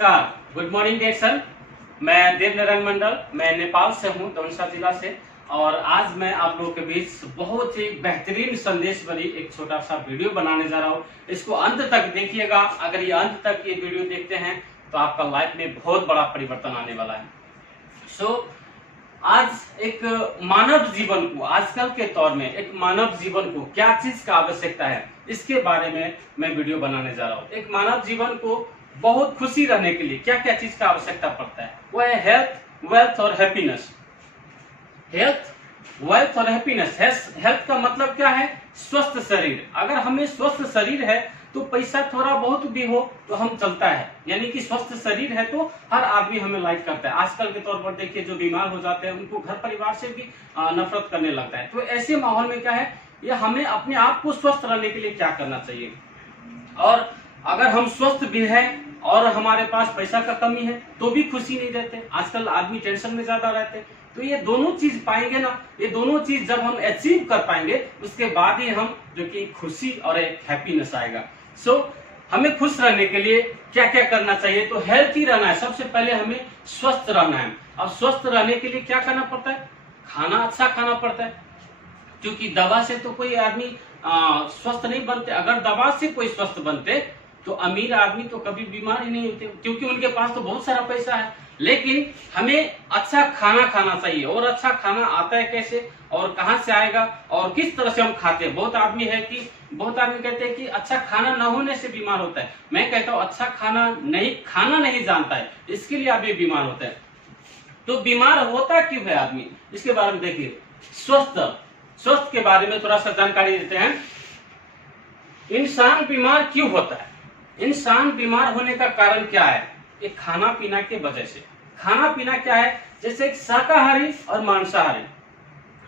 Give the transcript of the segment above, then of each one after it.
नमस्कार, good morning dear सन। मैं देव नारायण मंडल, मैं नेपाल से हूँ, दौसा जिला से। और आज मैं आप लोगों के बीच बहुत ही बेहतरीन संदेश भरी एक छोटा सा वीडियो बनाने जा रहा हूँ। इसको अंत तक देखिएगा। अगर ये अंत तक ये वीडियो देखते हैं तो आपका लाइफ में बहुत बड़ा परिवर्तन आने वाला है। आज एक मानव जीवन को, आजकल के दौर में एक मानव जीवन को क्या चीज का आवश्यकता है, इसके बारे में मैं वीडियो बनाने जा रहा हूँ। एक मानव जीवन को बहुत खुशी रहने के लिए क्या क्या चीज का आवश्यकता पड़ता है, वो है हेल्थ, वेल्थ और हैप्पीनेस। हेल्थ, वेल्थ और हैप्पीनेस। हेल्थ का मतलब क्या है? स्वस्थ शरीर। अगर हमें स्वस्थ शरीर है तो पैसा थोड़ा बहुत भी हो तो हम चलता है, यानी कि स्वस्थ शरीर है तो हर आदमी हमें लाइक करता है। आजकल के तौर पर देखिए, जो बीमार हो जाते हैं उनको घर परिवार से भी नफरत करने लगता है। तो ऐसे माहौल में क्या है, ये हमें अपने आप को स्वस्थ रहने के लिए क्या करना चाहिए। और अगर हम स्वस्थ भी हैं और हमारे पास पैसा का कमी है तो भी खुशी नहीं देते। आजकल आदमी टेंशन में ज्यादा रहते हैं। तो ये दोनों चीज पाएंगे ना, ये दोनों चीज जब हम अचीव कर पाएंगे उसके बाद ही हम जो कि खुशी और एक हैप्पीनेस आएगा। हमें खुश रहने के लिए क्या क्या करना चाहिए? तो हेल्थी रहना है। सबसे पहले हमें स्वस्थ रहना है। अब स्वस्थ रहने के लिए क्या करना पड़ता है? खाना अच्छा खाना पड़ता है, क्योंकि दवा से तो कोई आदमी स्वस्थ नहीं बनते। अगर दवा से कोई स्वस्थ बनते तो अमीर आदमी तो कभी बीमार ही नहीं होते, क्योंकि उनके पास तो बहुत सारा पैसा है। लेकिन हमें अच्छा खाना खाना चाहिए। और अच्छा खाना आता है कैसे और कहां से आएगा और किस तरह से हम खाते हैं? बहुत आदमी कहते हैं कि अच्छा खाना न होने से बीमार होता है। मैं कहता हूँ अच्छा खाना नहीं जानता है, इसके लिए आदमी बीमार होता है। तो बीमार होता क्यों है आदमी, इसके बारे में देखिए। स्वस्थ के बारे में थोड़ा सा जानकारी देते हैं। इंसान बीमार क्यों होता है? इंसान बीमार होने का कारण क्या है? एक खाना पीना के वजह से। खाना पीना क्या है? जैसे एक शाकाहारी और मांसाहारी।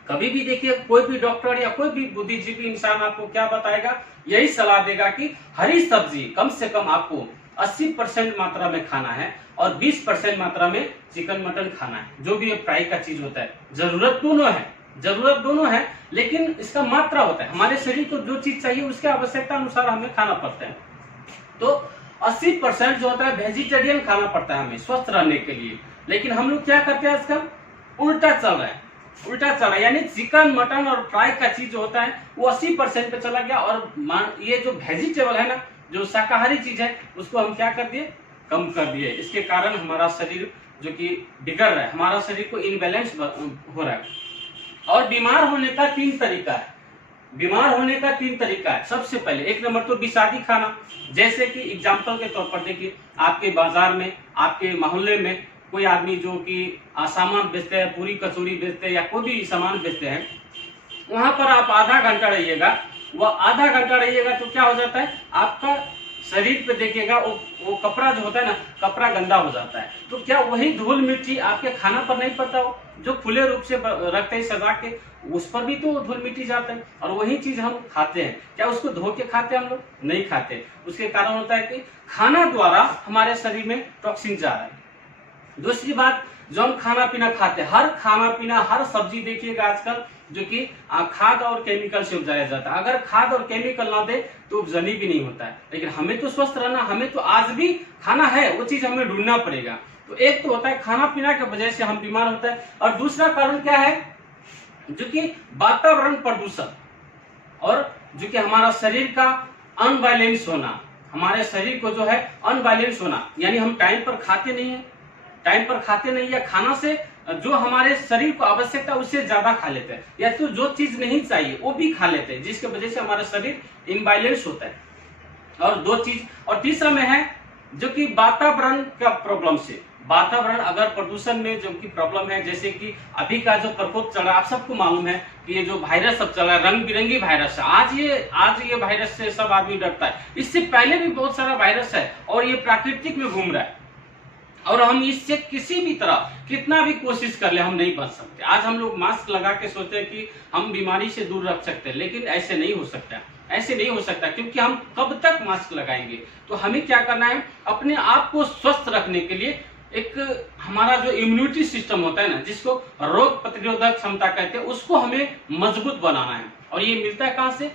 कभी भी देखिए, कोई भी डॉक्टर या कोई भी बुद्धिजीवी इंसान आपको क्या बताएगा? यही सलाह देगा कि हरी सब्जी कम से कम आपको 80% मात्रा में खाना है और 20% मात्रा में चिकन मटन खाना है। जो भी फ्राई का चीज होता है, जरूरत दोनों है, लेकिन इसका मात्रा होता है। हमारे शरीर को जो चीज चाहिए उसके आवश्यकता अनुसार हमें खाना पड़ता है। तो 80% जो होता है वेजिटेरियन खाना पड़ता है हमें स्वस्थ रहने के लिए। लेकिन हम लोग क्या करते हैं आजकल? उल्टा चल रहा है, यानी चिकन मटन और फ्राई का चीज जो होता है वो 80% पे चला गया। और ये जो वेजिटेबल है ना, जो शाकाहारी चीज है, उसको हम क्या कर दिए? कम कर दिए। इसके कारण हमारा शरीर जो कि बिगड़ रहा है, हमारा शरीर को इनबैलेंस हो रहा है। और बीमार होने का तीन तरीका है। सबसे पहले एक नंबर तो विषादी खाना। जैसे कि एग्जाम्पल के तौर पर देखिए, आपके बाजार में, आपके मोहल्ले में कोई आदमी जो कि सामान बेचते हैं, पूरी कचौरी बेचते हैं या कोई भी सामान बेचते हैं, वहां पर आप आधा घंटा रहिएगा। तो क्या हो जाता है? आपका शरीर पे देखिएगा वो कपड़ा जो होता है ना, कपड़ा गंदा हो जाता है। तो क्या वही धूल मिट्टी आपके खाना पर नहीं पड़ता? हो जो खुले रूप से रखते हैं सजा के, उस पर भी तो धूल मिट्टी जाता है। और वही चीज हम खाते हैं, क्या उसको धो के खाते हैं? हम लोग नहीं खाते। उसके कारण होता है कि खाना द्वारा हमारे शरीर में टॉक्सिन जा रहा है। दूसरी बात, जो हम खाना पीना खाते हैं, हर सब्जी देखिएगा आजकल जो कि खाद और केमिकल से उपजाया जाता है। अगर खाद और केमिकल ना दे तो उपजनी भी नहीं होता है। लेकिन हमें तो स्वस्थ रहना, हमें तो आज भी खाना है, वो चीज हमें ढूंढना पड़ेगा। तो एक तो होता है खाना पीना की वजह से हम बीमार होते हैं। और दूसरा कारण क्या है? जो कि वातावरण प्रदूषण और जो कि हमारा शरीर का अनबैलेंस होना। हमारे शरीर को जो है अनबैलेंस होना, यानी हम टाइम पर खाते नहीं या खाना से जो हमारे शरीर को आवश्यकता उससे ज्यादा खा लेते हैं, या तो जो चीज नहीं चाहिए वो भी खा लेते हैं, जिसके वजह से हमारा शरीर इम्बैलेंस होता है। और तीसरा में है जो कि वातावरण का प्रॉब्लम से। वातावरण अगर प्रदूषण में जो कि प्रॉब्लम है, जैसे कि अभी का जो प्रकोप चल रहा है, आप सबको मालूम है कि ये जो वायरस सब चल रहा है, रंग बिरंगी वायरस है। आज ये वायरस से सब आदमी डरता है। इससे पहले भी बहुत सारा वायरस है और ये प्राकृतिक में घूम रहा है। और हम इससे किसी भी तरह कितना भी कोशिश कर ले, हम नहीं बच सकते। आज हम लोग मास्क लगा के सोचते हैं कि हम बीमारी से दूर रख सकते हैं, लेकिन ऐसे नहीं हो सकता, क्योंकि हम कब तक मास्क लगाएंगे? तो हमें क्या करना है? अपने आप को स्वस्थ रखने के लिए एक हमारा जो इम्यूनिटी सिस्टम होता है ना, जिसको रोग प्रतिरोधक क्षमता कहते हैं, उसको हमें मजबूत बनाना है। और ये मिलता है कहां से?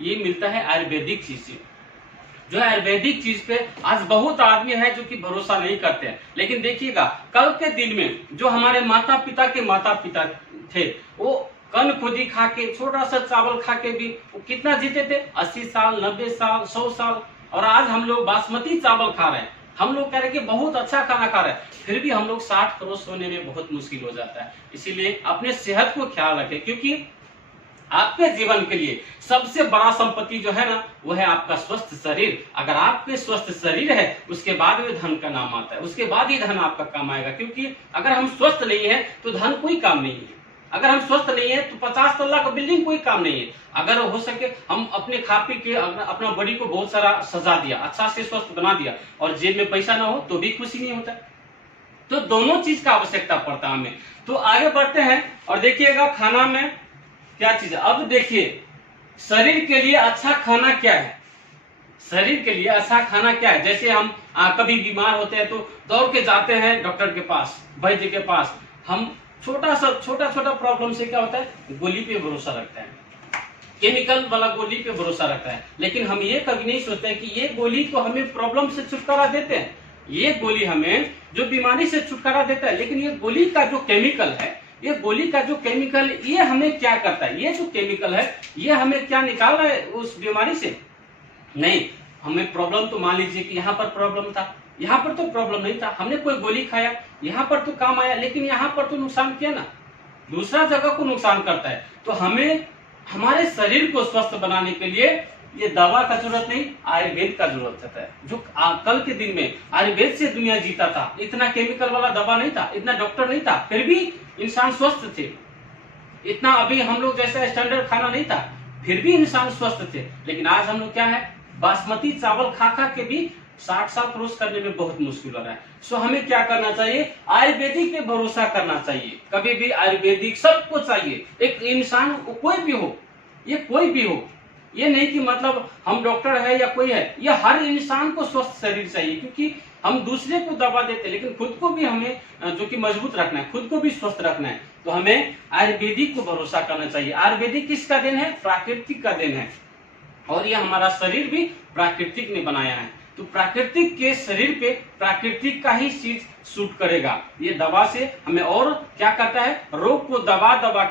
ये मिलता है आयुर्वेदिक चीज से। जो है आयुर्वेदिक चीज पे आज बहुत आदमी है जो कि भरोसा नहीं करते हैं। लेकिन देखिएगा कल के दिन में जो हमारे माता पिता थे, वो कन खुदी खा के, छोटा सा चावल खा के भी वो कितना जीते थे, 80 साल, 90 साल, 100 साल। और आज हम लोग बासमती चावल खा रहे हैं, हम लोग कह रहे हैं कि बहुत अच्छा खाना खा रहे हैं, फिर भी हम लोग 60 करोड़ सोने में बहुत मुश्किल हो जाता है। इसीलिए अपने सेहत को ख्याल रखें, क्योंकि आपके जीवन के लिए सबसे बड़ा संपत्ति जो है ना, वो है आपका स्वस्थ शरीर। अगर आपके स्वस्थ शरीर है, उसके बाद में धन का नाम आता है, उसके बाद ही धन आपका काम आएगा। क्योंकि अगर हम स्वस्थ नहीं है तो धन कोई काम नहीं है, अगर हम स्वस्थ नहीं है तो 50 तल्ला का बिल्डिंग कोई काम नहीं है। अगर हो सके हम अपने खा पी के अपना बॉडी को बहुत सारा सजा दिया, अच्छा से स्वस्थ बना दिया, और जेब में पैसा ना हो तो भी खुशी नहीं होता। तो दोनों चीज का आवश्यकता पड़ता है हमें। तो आगे बढ़ते हैं और देखिएगा खाना में क्या चीज है। अब देखिए शरीर के लिए अच्छा खाना क्या है, शरीर के लिए अच्छा खाना क्या है। जैसे हम कभी बीमार होते हैं तो दौड़ के जाते हैं डॉक्टर के पास, वैद्य के पास। हम छोटा प्रॉब्लम से क्या होता है, गोली पे भरोसा रखता है, केमिकल वाला गोली पे भरोसा रखता है। लेकिन हम ये कभी नहीं सोचते कि ये गोली तो हमें प्रॉब्लम से छुटकारा देते हैं, ये गोली हमें जो बीमारी से छुटकारा देता है। लेकिन ये गोली का जो केमिकल है, ये गोली का जो केमिकल, ये हमें क्या करता है, ये जो केमिकल है ये हमें क्या निकाल रहा है उस बीमारी से? नहीं, हमें प्रॉब्लम तो मान लीजिए कि यहाँ पर प्रॉब्लम था, यहाँ पर तो प्रॉब्लम नहीं था, हमने कोई गोली खाया, यहाँ पर तो काम आया, लेकिन यहाँ पर तो नुकसान किया ना, दूसरा जगह को नुकसान करता है। तो हमें हमारे शरीर को स्वस्थ बनाने के लिए ये दवा का जरूरत नहीं, आयुर्वेद का जरूरत होता है। जो कल के दिन में आयुर्वेद से दुनिया जीता था, इतना केमिकल वाला दवा नहीं था, इतना डॉक्टर नहीं था, फिर भी इंसान स्वस्थ थे। इतना अभी हम लोग जैसा स्टैंडर्ड खाना नहीं था, फिर भी इंसान स्वस्थ थे। लेकिन आज हम लोग क्या है, बासमती चावल खा खा के भी 60 साल क्रॉस करने में बहुत मुश्किल हो रहा है। सो हमें क्या करना चाहिए, आयुर्वेदिक पे भरोसा करना चाहिए। कभी भी आयुर्वेदिक सबको चाहिए, एक इंसान कोई भी हो, ये कोई भी हो, ये नहीं कि मतलब हम डॉक्टर है या कोई है, ये हर इंसान को स्वस्थ शरीर चाहिए। क्योंकि हम दूसरे को दवा देते, लेकिन खुद को भी हमें जो कि मजबूत रखना है, खुद को भी स्वस्थ रखना है, तो हमें आयुर्वेदिक को भरोसा करना चाहिए। आयुर्वेदिक किसका देन है, प्राकृतिक का देन है, और ये हमारा शरीर भी प्राकृतिक ने बनाया है। तो प्राकृतिक के शरीर पे प्राकृतिक का ही चीज सूट करेगा। ये दवा से हमें और क्या करता है, रोग को दबा दबा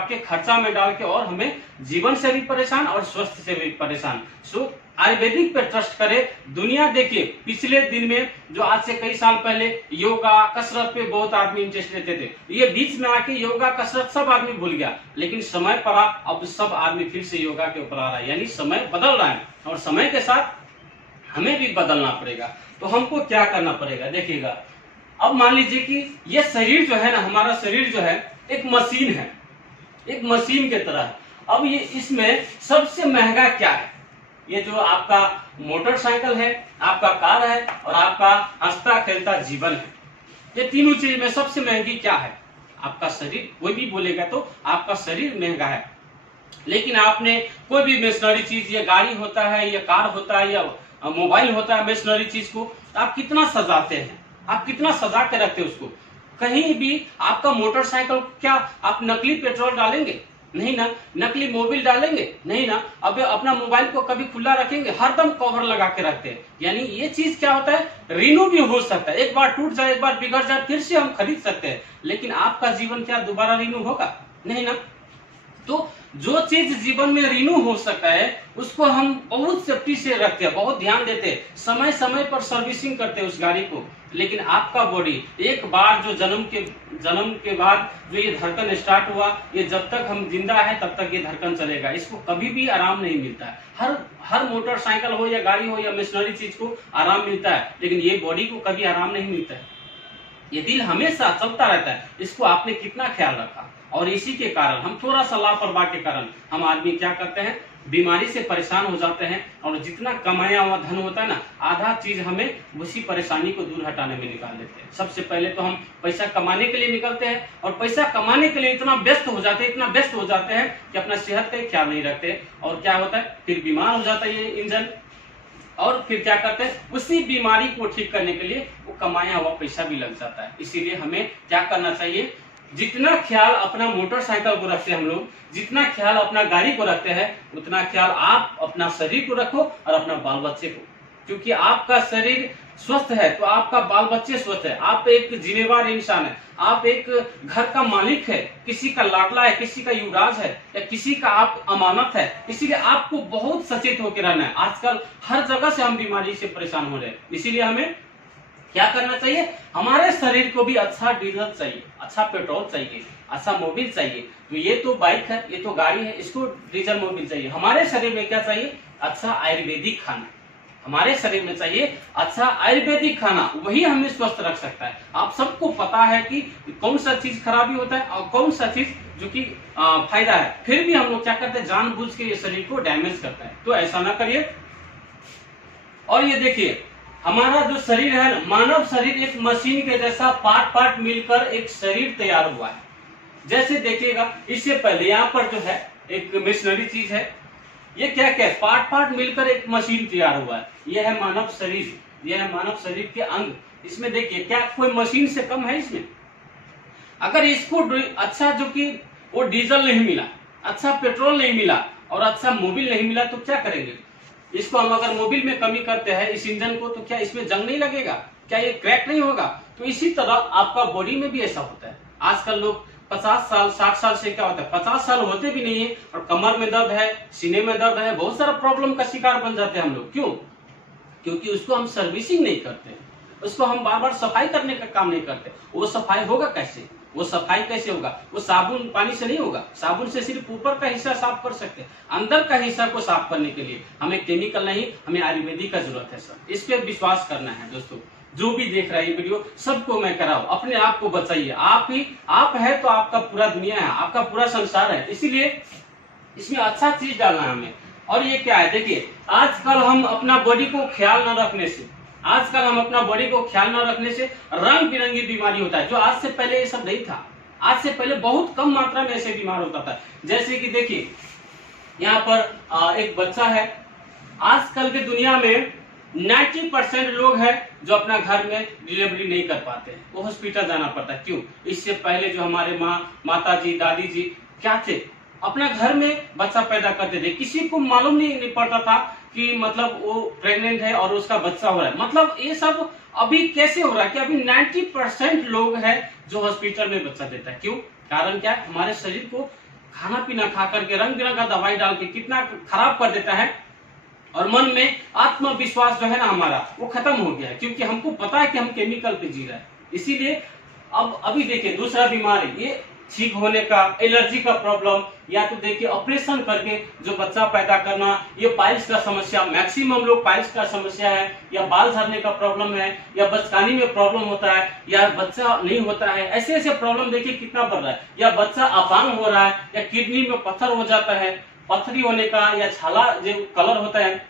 के खर्चा में डाल के, और हमें जीवन से भी परेशान और स्वस्थ से भी परेशान। सो आयुर्वेदिक पे ट्रस्ट करें। दुनिया देखिए पिछले दिन में जो आज से कई साल पहले योगा कसरत पे बहुत आदमी इंटरेस्ट लेते थे, ये बीच में आके योगा कसरत सब आदमी भूल गया। लेकिन समय पड़ा, अब सब आदमी फिर से योगा के ऊपर आ रहा है, यानी समय बदल रहा है, और समय के साथ हमें भी बदलना पड़ेगा। तो हमको क्या करना पड़ेगा, देखिएगा अब मान लीजिए कि ये शरीर जो है ना, हमारा शरीर जो है एक मशीन है, एक मशीन के तरह है। अब ये इसमें सबसे महंगा क्या है, ये जो आपका मोटरसाइकिल है, आपका कार है, और आपका हंसता खेलता जीवन है। ये तीनों चीज में सबसे महंगी क्या है, आपका शरीर। कोई भी बोलेगा तो आपका शरीर महंगा है। लेकिन आपने कोई भी मशीनरी चीज, ये गाड़ी होता है, ये कार होता है, या मोबाइल होता है, मशीनरी चीज को आप कितना सजाते हैं, आप कितना सजा के रखते हैं उसको। कहीं भी आपका मोटरसाइकिल, क्या आप नकली पेट्रोल डालेंगे? नहीं ना। नकली मोबिल डालेंगे? नहीं ना। अब अपना मोबाइल को कभी खुला रखेंगे? हरदम कवर लगा के रखते हैं। यानी ये चीज क्या होता है, रिन्यू भी हो सकता है, एक बार टूट जाए, एक बार बिगड़ जाए, फिर से हम खरीद सकते हैं। लेकिन आपका जीवन क्या दोबारा रिन्यू होगा? नहीं ना। तो जो चीज जीवन में रिन्यू हो सकता है उसको हम बहुत सेफ्टी से रखते हैं, बहुत ध्यान देते हैं, समय समय पर सर्विसिंग करते हैं उस गाड़ी को। लेकिन आपका बॉडी एक बार जो जन्म के बाद जो ये धड़कन स्टार्ट हुआ, ये जब तक हम जिंदा है तब तक ये धड़कन चलेगा, इसको कभी भी आराम नहीं मिलता है। हर मोटरसाइकिल हो या गाड़ी हो या मशीनरी चीज को आराम मिलता है, लेकिन ये बॉडी को कभी आराम नहीं मिलता है। ये दिल हमेशा चलता रहता है, इसको आपने कितना ख्याल रखा। और इसी के कारण हम थोड़ा सा लापरवाह के कारण हम आदमी क्या करते हैं, बीमारी से परेशान हो जाते हैं। और जितना कमाया हुआ धन होता है ना, आधा चीज हमें उसी परेशानी को दूर हटाने में निकाल देते हैं। सबसे पहले तो हम पैसा कमाने के लिए निकलते हैं, और पैसा कमाने के लिए इतना व्यस्त हो जाते हैं कि अपना सेहत का ख्याल नहीं रखते। और क्या होता है, फिर बीमार हो जाता है ये इंजन, और फिर क्या करते हैं, उसी बीमारी को ठीक करने के लिए वो कमाया हुआ पैसा भी लग जाता है। इसीलिए हमें क्या करना चाहिए, जितना ख्याल अपना मोटरसाइकिल को रखते हैं हम लोग, जितना ख्याल अपना गाड़ी को रखते हैं, उतना ख्याल आप अपना शरीर को रखो और अपना बाल बच्चे को। क्योंकि आपका शरीर स्वस्थ है तो आपका बाल बच्चे स्वस्थ है। आप एक जिम्मेवार इंसान है, आप एक घर का मालिक है, किसी का लाडला है, किसी का युवराज है, या किसी का आप अमानत है। इसीलिए आपको बहुत सचेत होकर रहना है। आजकल हर जगह से हम बीमारी से परेशान हो रहे हैं, इसीलिए हमें क्या करना चाहिए? हमारे शरीर को भी अच्छा डीजल चाहिए, अच्छा पेट्रोल चाहिए, अच्छा मोबिल चाहिए। तो ये तो बाइक है, ये तो गाड़ी है, इसको डीजल मोबिल चाहिए। हमारे शरीर में क्या चाहिए? अच्छा आयुर्वेदिक खाना। हमारे शरीर में चाहिए अच्छा आयुर्वेदिक खाना, वही हमें स्वस्थ रख सकता है। आप सबको पता है कि कौन सा चीज खराबी होता है और कौन सा चीज जो कि फायदा है, फिर भी हम लोग क्या करते हैं? जानबूझ के ये शरीर को डैमेज करता है। तो ऐसा ना करिए। और ये देखिए, हमारा जो शरीर है, मानव शरीर एक मशीन के जैसा पार्ट पार्ट मिलकर एक शरीर तैयार हुआ है। जैसे देखिएगा, इससे पहले यहाँ पर जो है एक मशीनरी चीज है, ये क्या क्या पार्ट पार्ट मिलकर एक मशीन तैयार हुआ है। यह है मानव शरीर, यह है मानव शरीर के अंग। इसमें देखिए, क्या कोई मशीन से कम है इसमें? अगर इसको अच्छा जो कि वो डीजल नहीं मिला, अच्छा पेट्रोल नहीं मिला और अच्छा मोबिल नहीं मिला, तो क्या करेंगे? इसको हम अगर मोबिल में कमी करते हैं इस इंजन को, तो क्या इसमें जंग नहीं लगेगा? क्या ये क्रैक नहीं होगा? तो इसी तरह आपका बॉडी में भी ऐसा होता है। आजकल लोग 50 साल 60 साल से क्या होता है, 50 साल होते भी नहीं है और कमर में दर्द है, सीने में दर्द है, बहुत सारा प्रॉब्लम का शिकार बन जाते हैं हम लोग। क्यों? क्योंकि उसको हम सर्विसिंग नहीं करते, उसको हम बार बार सफाई करने का काम नहीं करते। वो सफाई होगा कैसे? वो सफाई कैसे होगा? वो साबुन पानी से नहीं होगा। साबुन से सिर्फ ऊपर का हिस्सा साफ कर सकते हैं, अंदर का हिस्सा को साफ करने के लिए हमें केमिकल नहीं, हमें आयुर्वेदिक का जरूरत है। सर, इस पे विश्वास करना है दोस्तों। जो भी देख रहा है ये वीडियो, सबको मैं कराऊं, अपने आप को बचाइए। आप है तो आपका पूरा दुनिया है, आपका पूरा संसार है। इसीलिए इसमें अच्छा चीज डालना है हमें। और ये क्या है? देखिए, आजकल हम अपना बॉडी को ख्याल न रखने से, आजकल हम अपना बॉडी को ख्याल न रखने से रंग बिरंगी बीमारी होता है, जो आज से पहले ये सब नहीं था। आज से पहले बहुत कम मात्रा में ऐसे बीमार होता था। जैसे कि देखिए, यहाँ पर एक बच्चा है। आजकल के दुनिया में 90% लोग हैं जो अपना घर में डिलीवरी नहीं कर पाते, वो हॉस्पिटल जाना पड़ता है। क्यों? इससे पहले जो हमारे माता जी, दादी जी क्या थे, अपना घर में बच्चा पैदा करते थे। किसी को मालूम नहीं पड़ता था कि मतलब वो प्रेग्नेंट है और उसका बच्चा हो रहा है। मतलब ये सब अभी कैसे हो रहा है कि अभी 90% लोग हैं जो हॉस्पिटल में बच्चा देता है। क्यों? कारण क्या है? हमारे शरीर को खाना पीना खा करके रंग बिरंगा दवाई डाल के कितना खराब कर देता है, और मन में आत्मविश्वास जो है ना हमारा, वो खत्म हो गया है। क्योंकि हमको पता है कि हम केमिकल पे जी रहे हैं। इसीलिए अब अभी देखिए, दूसरा बीमारी ये ठीक होने का, एलर्जी का प्रॉब्लम, या तो देखिए ऑपरेशन करके जो बच्चा पैदा करना, ये पाइल्स का समस्या, मैक्सिमम लोग पाइल्स का समस्या है, या बाल झड़ने का प्रॉब्लम है, या बचकानी में प्रॉब्लम होता है, या बच्चा नहीं होता है। ऐसे ऐसे प्रॉब्लम देखिए कितना बढ़ रहा है। या बच्चा अपांग हो रहा है, या किडनी में पत्थर हो जाता है, पथरी होने का, या छाला जो कलर होता है,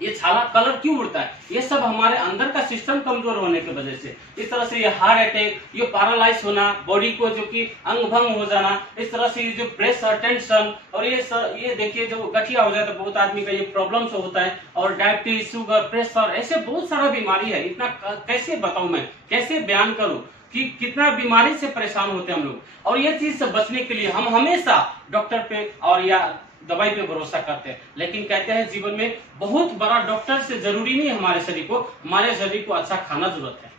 ये छाला कलर क्यों उड़ता है? ये सब हमारे अंदर का सिस्टम कमजोर होने की वजह से। इस तरह से ये हार्ट अटैक, ये पैरालाइज होना, बॉडी को जो कि अंग भंग हो जाना, इस तरह से ये जो प्रेशर, टेंशन, और ये देखिए जो गठिया हो जाता है, बहुत आदमी का ये प्रॉब्लम से होता है। और डायबिटीज, शुगर, प्रेशर, ऐसे बहुत सारा बीमारी है। इतना कैसे बताऊं मैं, कैसे बयान करूं कि कितना बीमारी से परेशान होते हैं हम लोग। और ये चीज से बचने के लिए हम हमेशा डॉक्टर पे और या दवाई पे भरोसा करते हैं। लेकिन कहते हैं जीवन में बहुत बड़ा डॉक्टर से जरूरी नहीं है हमारे शरीर को। हमारे शरीर को अच्छा खाना जरूरत है,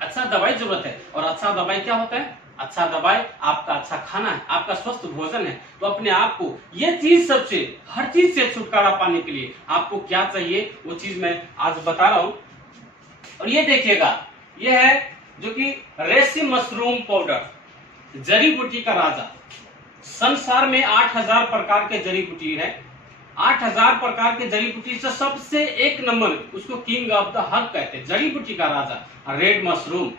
अच्छा दवाई जरूरत है। और अच्छा दवाई क्या होता है? अच्छा दवाई आपका अच्छा खाना है, आपका स्वस्थ भोजन है। तो अपने आप को ये चीज, सबसे हर चीज से छुटकारा पाने के लिए आपको क्या चाहिए, वो चीज मैं आज बता रहा हूं। और ये देखिएगा, ये है जो कि रेसिन मशरूम पाउडर, जड़ी बूटी का राजा। संसार में 8000 प्रकार के जड़ी बूटी है। 8000 प्रकार के जड़ी बूटी से सबसे एक नंबर, उसको किंग ऑफ द हर्ब कहते हैं, जड़ी बूटी का राजा रेड मशरूम,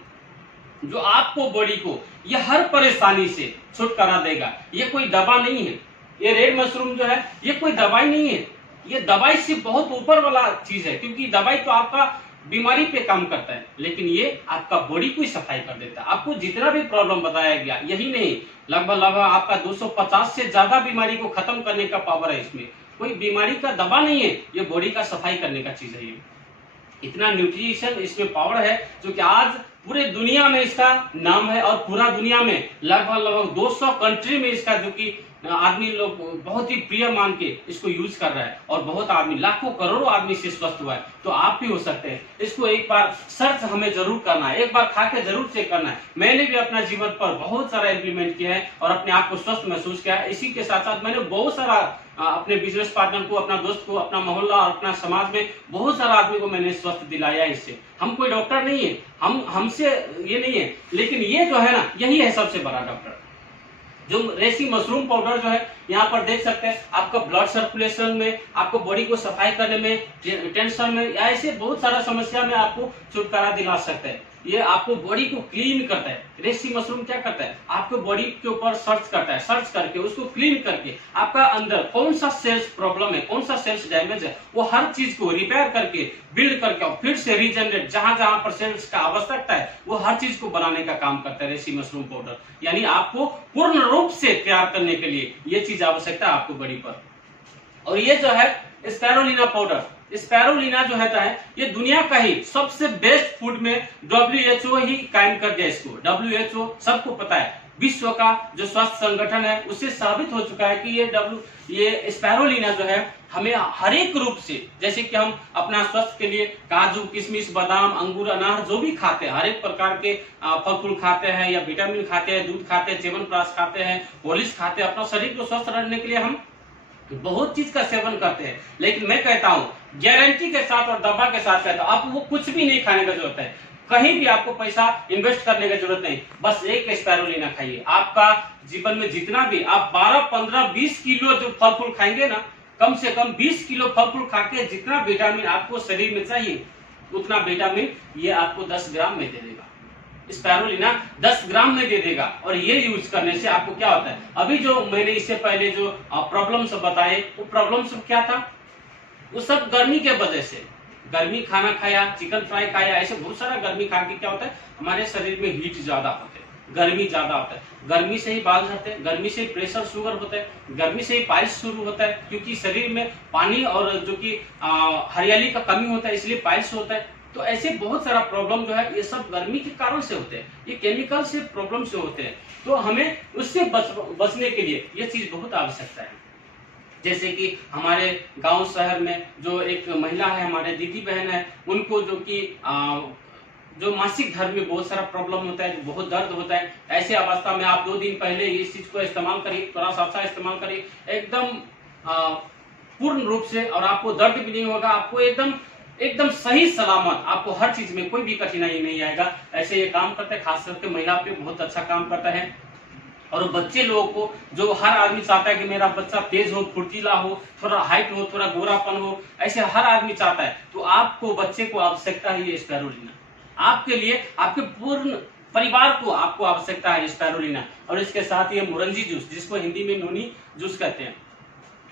जो आपको बॉडी को ये हर परेशानी से छुटकारा देगा। ये कोई दवा नहीं है। ये रेड मशरूम जो है, ये कोई दवाई नहीं है। ये दवाई से बहुत ऊपर वाला चीज है। क्योंकि दवाई तो आपका बीमारी पे काम करता है, लेकिन ये आपका बॉडी को ही सफाई कर देता है। आपको जितना भी प्रॉब्लम बताया गया, यही नहीं, लगभग आपका 250 से ज्यादा बीमारी को खत्म करने का पावर है इसमें। कोई बीमारी का दवा नहीं है, ये बॉडी का सफाई करने का चीज है ये। इतना न्यूट्रिशन इसमें पावर है जो कि आज पूरे दुनिया में इसका नाम है, और पूरा दुनिया में लगभग 200 कंट्री में इसका जो कि आदमी लोग बहुत ही प्रिय मान के इसको यूज कर रहा है, और बहुत आदमी, लाखों करोड़ों आदमी से स्वस्थ हुआ है। तो आप भी हो सकते हैं। इसको एक बार सर्च हमें जरूर करना है, एक बार खा के जरूर चेक करना है। मैंने भी अपना जीवन पर बहुत सारा इम्प्लीमेंट किया है और अपने आप को स्वस्थ महसूस किया है। इसी के साथ साथ मैंने बहुत सारा अपने बिजनेस पार्टनर को, अपना दोस्त को, अपना मोहल्ला और अपना समाज में बहुत सारा आदमी को मैंने स्वस्थ दिलाया है इससे। हम कोई डॉक्टर नहीं है, हमसे ये नहीं है, लेकिन ये जो है ना, यही है सबसे बड़ा डॉक्टर। जो रेसी मशरूम पाउडर जो है, यहाँ पर देख सकते हैं, आपका ब्लड सर्कुलेशन में, आपको बॉडी को सफाई करने में, टेंशन में, या ऐसे बहुत सारा समस्या में आपको छुटकारा दिला सकता है। ये आपको बॉडी को क्लीन करता है। रेसी मशरूम क्या करता है, आपको बॉडी के ऊपर सर्च करता है, सर्च करके उसको क्लीन करके आपका अंदर कौन सा सेल्स प्रॉब्लम है, कौन सा सेल्स डैमेज है, वो हर चीज को रिपेयर करके, बिल्ड करके और फिर से रीजनरेट, जहां जहां पर सेल्स का आवश्यकता है वो हर चीज को बनाने का काम करता है रेसी मशरूम पाउडर। यानी आपको पूर्ण रूप से तैयार करने के लिए ये चीज आवश्यकता है आपको बॉडी पर। और ये जो है स्पाइरुलिना पाउडर, स्पाइरुलिना जो है ये दुनिया का ही सबसे बेस्ट फूड में WHO ही कायम कर दिया इसको। WHO सबको पता है, विश्व का जो स्वास्थ्य संगठन है उससे साबित हो चुका है कि ये स्पाइरुलिना जो है हमें हर एक रूप से, जैसे कि हम अपना स्वास्थ्य के लिए काजू, किशमिश, बादाम, अंगूर, अनार जो भी खाते हैं, हर एक प्रकार के फल फूल खाते हैं, या विटामिन खाते हैं, दूध खाते हैं, च्यवनप्राश खाते हैं, हॉर्लिक्स खाते हैं, अपना शरीर को स्वस्थ रखने के लिए हम बहुत चीज का सेवन करते हैं। लेकिन मैं कहता हूं, गारंटी के साथ और दवा के साथ कहता हूं, आपको कुछ भी नहीं खाने का जरूरत है, कहीं भी आपको पैसा इन्वेस्ट करने की जरूरत नहीं, बस एक स्पाइरुलिना खाइए। आपका जीवन में जितना भी आप 12, 15, 20 किलो जो फल फूल खाएंगे ना, कम से कम 20 किलो फल फूल खा के जितना विटामिन आपको शरीर में चाहिए उतना विटामिन ये आपको 10 ग्राम में दे देगा। स्पाइरुलिना 10 ग्राम में दे देगा। और ये यूज करने से आपको क्या होता है, अभी जो मैंने इससे पहले जो प्रॉब्लम्स बताए, वो प्रॉब्लम्स क्या था, वो सब गर्मी के वजह से, गर्मी खाना खाया, चिकन फ्राई खाया, ऐसे बहुत सारा गर्मी खा के क्या होता है, हमारे शरीर में हीट ज्यादा होते हैं, गर्मी ज्यादा होता है, गर्मी से ही बाल झड़ते हैं, गर्मी से प्रेशर शुगर होता है, गर्मी से ही पाइल्स शुरू होता है, क्योंकि शरीर में पानी और जो कि हरियाली का कमी होता है, इसलिए पाइल्स होता है। तो ऐसे बहुत सारा प्रॉब्लम जो है ये सब गर्मी के कारण से होते हैं, ये केमिकल से प्रॉब्लम से होते हैं। तो हमें उससे बचने के लिए ये चीज बहुत आवश्यकता है। जैसे कि हमारे गांव शहर में जो एक महिला है, हमारे दीदी बहन है, उनको जो कि जो मासिक धर्म में बहुत सारा प्रॉब्लम होता है, बहुत दर्द होता है, ऐसे अवस्था में आप 2 दिन पहले इस चीज को इस्तेमाल करिए, थोड़ा सा अच्छा इस्तेमाल करिए, एकदम पूर्ण रूप से, और आपको दर्द भी नहीं होगा, आपको एकदम सही सलामत, आपको हर चीज में कोई भी कठिनाई नहीं आएगा। ऐसे ये काम करते हैं, खास करके महिला पे बहुत अच्छा काम करता है। और बच्चे लोगों को, जो हर आदमी चाहता है कि मेरा बच्चा तेज हो, फुर्तीला हो, थोड़ा हाइट हो, थोड़ा गोरापन हो, ऐसे हर आदमी चाहता है। तो आपको बच्चे को आवश्यकता है ये स्पाइरुलिना, आपके लिए, आपके पूर्ण परिवार को आपको आवश्यकता है स्पाइरुलिना। और इसके साथ ये मुरंजी जूस, जिसको हिंदी में नोनी जूस कहते हैं,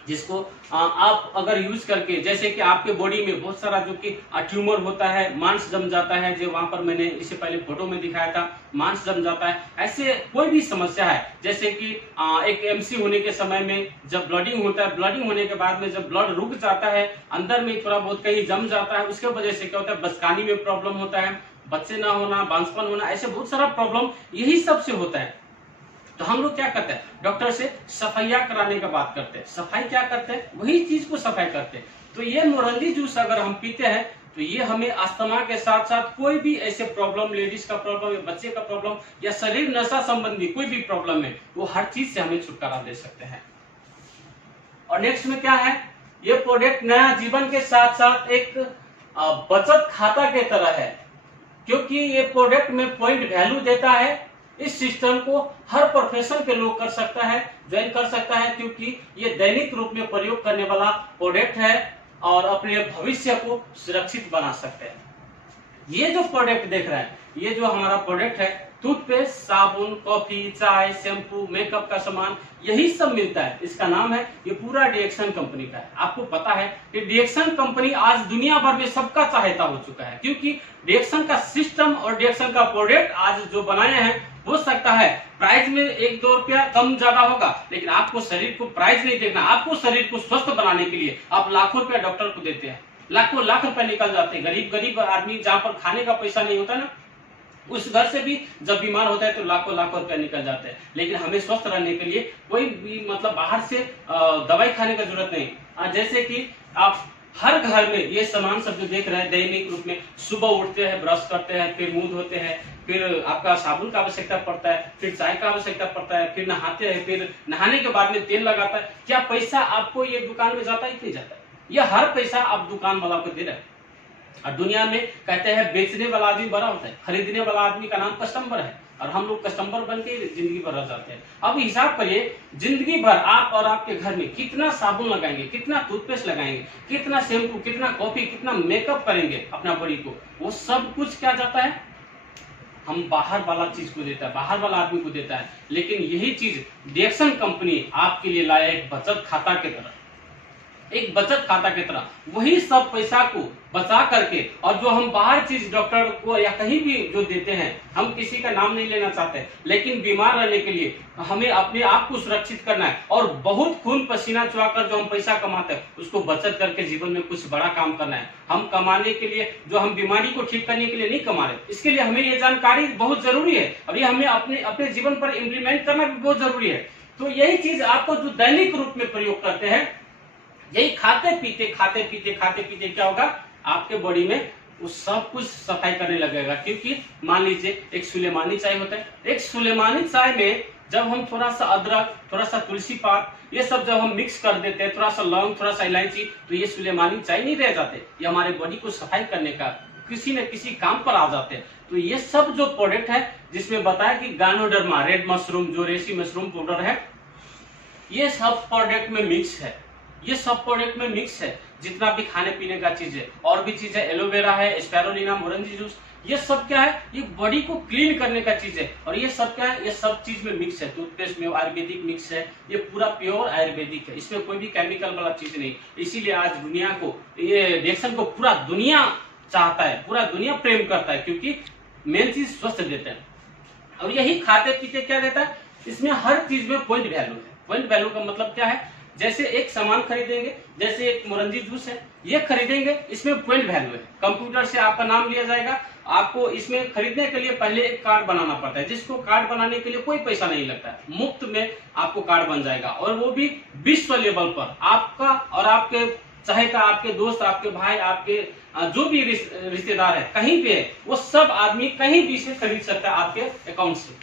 जिसको आप अगर यूज करके, जैसे कि आपके बॉडी में बहुत सारा जो कि ट्यूमर होता है, मांस जम जाता है, जो वहां पर मैंने इससे पहले फोटो में दिखाया था, मांस जम जाता है, ऐसे कोई भी समस्या है, जैसे कि एक MC होने के समय में जब ब्लडिंग होता है, ब्लडिंग होने के बाद में जब ब्लड रुक जाता है, अंदर में थोड़ा बहुत कहीं जम जाता है, उसके वजह से क्या होता है, बचकानी में प्रॉब्लम होता है, बच्चे ना होना, बांझपन होना, ऐसे बहुत सारा प्रॉब्लम यही सब से होता है। तो हम लोग क्या करते हैं, डॉक्टर से सफाइया कराने का बात करते हैं। सफाई क्या करते हैं, वही चीज को सफाई करते हैं। तो ये मोरंगी जूस अगर हम पीते हैं तो ये हमें अस्थमा के साथ साथ कोई भी ऐसे प्रॉब्लम, लेडीज का प्रॉब्लम या बच्चे का प्रॉब्लम या शरीर नशा संबंधी कोई भी प्रॉब्लम है, वो हर चीज से हमें छुटकारा दे सकते हैं। और नेक्स्ट में क्या है, ये प्रोडक्ट नया जीवन के साथ साथ एक बचत खाता के तरह है, क्योंकि ये प्रोडक्ट में पॉइंट वैल्यू देता है। इस सिस्टम को हर प्रोफेशन के लोग कर सकता है, ज्वाइन कर सकता है, क्योंकि ये दैनिक रूप में प्रयोग करने वाला प्रोडक्ट है और अपने भविष्य को सुरक्षित बना सकते हैं। ये जो प्रोडक्ट देख रहे हैं, ये जो हमारा प्रोडक्ट है, टूथपेस्ट, साबुन, कॉफी, चाय, शैम्पू, मेकअप का सामान, यही सब मिलता है। इसका नाम है, ये पूरा डिएक्शन कंपनी का है। आपको पता है कि डिएक्शन कंपनी आज दुनिया भर में सबका चाहता हो चुका है, क्योंकि डिएक्शन का सिस्टम और डिएक्शन का प्रोडक्ट आज जो बनाए हैं, हो सकता है प्राइस में 1-2 रुपया कम ज्यादा होगा, लेकिन आपको शरीर को प्राइस नहीं देखना, आपको शरीर को स्वस्थ बनाने के लिए आप लाखों रुपया डॉक्टर को देते हैं। लाखों लाख रुपए निकल जाते हैं। गरीब गरीब आदमी जहाँ पर खाने का पैसा नहीं होता ना, उस घर से भी जब बीमार होता है तो लाखों लाखों रुपए निकल जाते हैं। लेकिन हमें स्वस्थ रहने के लिए कोई भी मतलब बाहर से दवाई खाने का जरूरत नहीं। जैसे कि आप हर घर में ये सामान सब जो देख रहे हैं दैनिक रूप में, सुबह उठते हैं, ब्रश करते हैं, फिर मुंह धोते हैं, फिर आपका साबुन का आवश्यकता पड़ता है, फिर चाय का आवश्यकता पड़ता है, फिर नहाते हैं, फिर नहाने के बाद में तेल लगाता है। क्या पैसा आपको ये दुकान में जाता है कि नहीं जाता है? यह हर पैसा आप दुकान वाला को दे रहे हैं। और दुनिया में कहते हैं बेचने वाला आदमी बड़ा होता है, खरीदने वाला आदमी का नाम कस्टमर है, और हम लोग कस्टमर बन के जिंदगी भर रह जाते हैं। अब हिसाब करिए, जिंदगी भर आप और आपके घर में कितना साबुन लगाएंगे, कितना टूथपेस्ट लगाएंगे, कितना शैम्पू, कितना कॉफी, कितना मेकअप करेंगे अपना बॉडी को, वो सब कुछ क्या जाता है? हम बाहर वाला चीज को देता है, बाहर वाला आदमी को देता है। लेकिन यही चीज डिएक्शन कंपनी आपके लिए लाया एक बचत खाता की तरह, एक बचत खाता की तरह। वही सब पैसा को बचा करके, और जो हम बाहर चीज डॉक्टर को या कहीं भी जो देते हैं, हम किसी का नाम नहीं लेना चाहते, लेकिन बीमार रहने के लिए हमें अपने आप को सुरक्षित करना है, और बहुत खून पसीना चुहाकर जो हम पैसा कमाते हैं उसको बचत करके जीवन में कुछ बड़ा काम करना है। हम कमाने के लिए, जो हम बीमारी को ठीक करने के लिए नहीं कमा रहे, इसके लिए हमें ये जानकारी बहुत जरूरी है, और ये हमें अपने जीवन पर इम्प्लीमेंट करना भी बहुत जरूरी है। तो यही चीज आपको जो दैनिक रूप में प्रयोग करते हैं, यही खाते पीते क्या होगा? आपके बॉडी में वो सब कुछ सफाई करने लगेगा। क्योंकि मान लीजिए एक सुलेमानी चाय होता है, एक सुलेमानी चाय में जब हम थोड़ा सा अदरक, थोड़ा सा तुलसी पात, ये सब जब हम मिक्स कर देते हैं, थोड़ा सा लौंग, थोड़ा सा इलायची, तो ये सुलेमानी चाय नहीं रह जाते, ये हमारे बॉडी को सफाई करने का किसी न किसी काम पर आ जाते हैं। तो ये सब जो प्रोडक्ट है, जिसमें बताया कि गानोडर्मा, रेड मशरूम, जो रेसी मशरूम पाउडर है, ये सब प्रोडक्ट में मिक्स है, ये सब प्रोडक्ट में मिक्स है। जितना भी खाने पीने का चीज है, और भी चीज है, एलोवेरा है, स्पाइरुलिना, मोरंजी जूस, ये सब क्या है? ये बॉडी को क्लीन करने का चीज है। और ये सब क्या है? ये सब चीज में मिक्स है। टूथपेस्ट में आयुर्वेदिक मिक्स है, ये पूरा प्योर आयुर्वेदिक है, इसमें कोई भी केमिकल वाला चीज नहीं। इसीलिए आज दुनिया को, ये डिएक्शन को पूरा दुनिया चाहता है, पूरा दुनिया प्रेम करता है, क्योंकि मेन चीज स्वस्थ देता है। और यही खाते पीते क्या देता है? इसमें हर चीज में पॉइंट वैल्यू है। पॉइंट वैल्यू का मतलब क्या है? जैसे एक सामान खरीदेंगे, जैसे एक मोरंजी जूस है, ये खरीदेंगे, इसमें पॉइंट वैल्यू है। कंप्यूटर से आपका नाम लिया जाएगा, आपको इसमें खरीदने के लिए पहले एक कार्ड बनाना पड़ता है, जिसको कार्ड बनाने के लिए कोई पैसा नहीं लगता है, मुफ्त में आपको कार्ड बन जाएगा। और वो भी विश्व लेवल पर आपका और आपके चाहेगा, आपके दोस्त, आपके भाई, आपके जो भी रिश्तेदार है, कहीं पे है, वो सब आदमी कहीं भी से खरीद सकता है आपके अकाउंट से।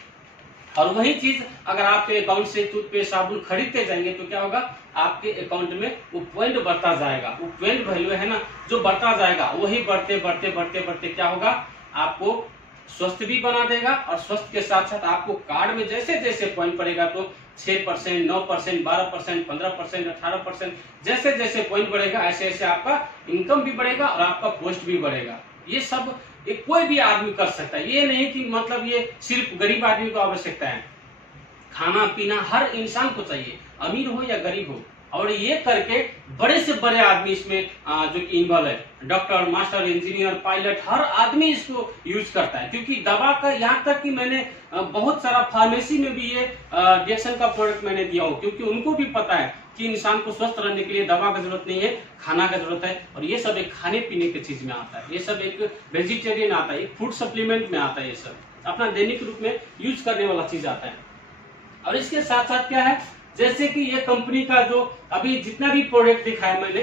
और वही चीज अगर आपके अकाउंट से टूथपेस्ट, साबुन खरीदते जाएंगे तो क्या होगा? आपके अकाउंट में वो पॉइंट बढ़ता जाएगा। वो पॉइंट वैल्यू है ना, जो बढ़ता जाएगा, वही बढ़ते क्या होगा? आपको स्वस्थ भी बना देगा, और स्वस्थ के साथ साथ आपको कार्ड में जैसे जैसे पॉइंट पड़ेगा, तो 6%, 9%, 12%, 15%, 18%, जैसे जैसे पॉइंट बढ़ेगा, ऐसे ऐसे आपका इनकम भी बढ़ेगा और आपका पोस्ट भी बढ़ेगा। ये सब कोई भी आदमी कर सकता है, ये नहीं कि मतलब ये सिर्फ गरीब आदमी को आवश्यकता है। खाना पीना हर इंसान को चाहिए, अमीर हो या गरीब हो। और ये करके बड़े से बड़े आदमी इसमें जो कि इन्वॉल्व है, डॉक्टर, मास्टर, इंजीनियर, पायलट, हर आदमी इसको यूज करता है। क्योंकि दवा का, यहाँ तक कि मैंने बहुत सारा फार्मेसी में भी ये डिएक्शन का प्रोडक्ट मैंने दिया हो, क्योंकि उनको भी पता है कि इंसान को स्वस्थ रहने के लिए दवा का जरूरत नहीं है, खाना का जरूरत है। और ये सब एक खाने पीने की चीज में आता है, ये सब एक वेजिटेरियन आता है, एक फूड सप्लीमेंट में आता है, ये सब अपना दैनिक रूप में यूज करने वाला चीज आता है। और इसके साथ साथ क्या है, जैसे कि ये कंपनी का जो अभी जितना भी प्रोडक्ट दिखाया मैंने,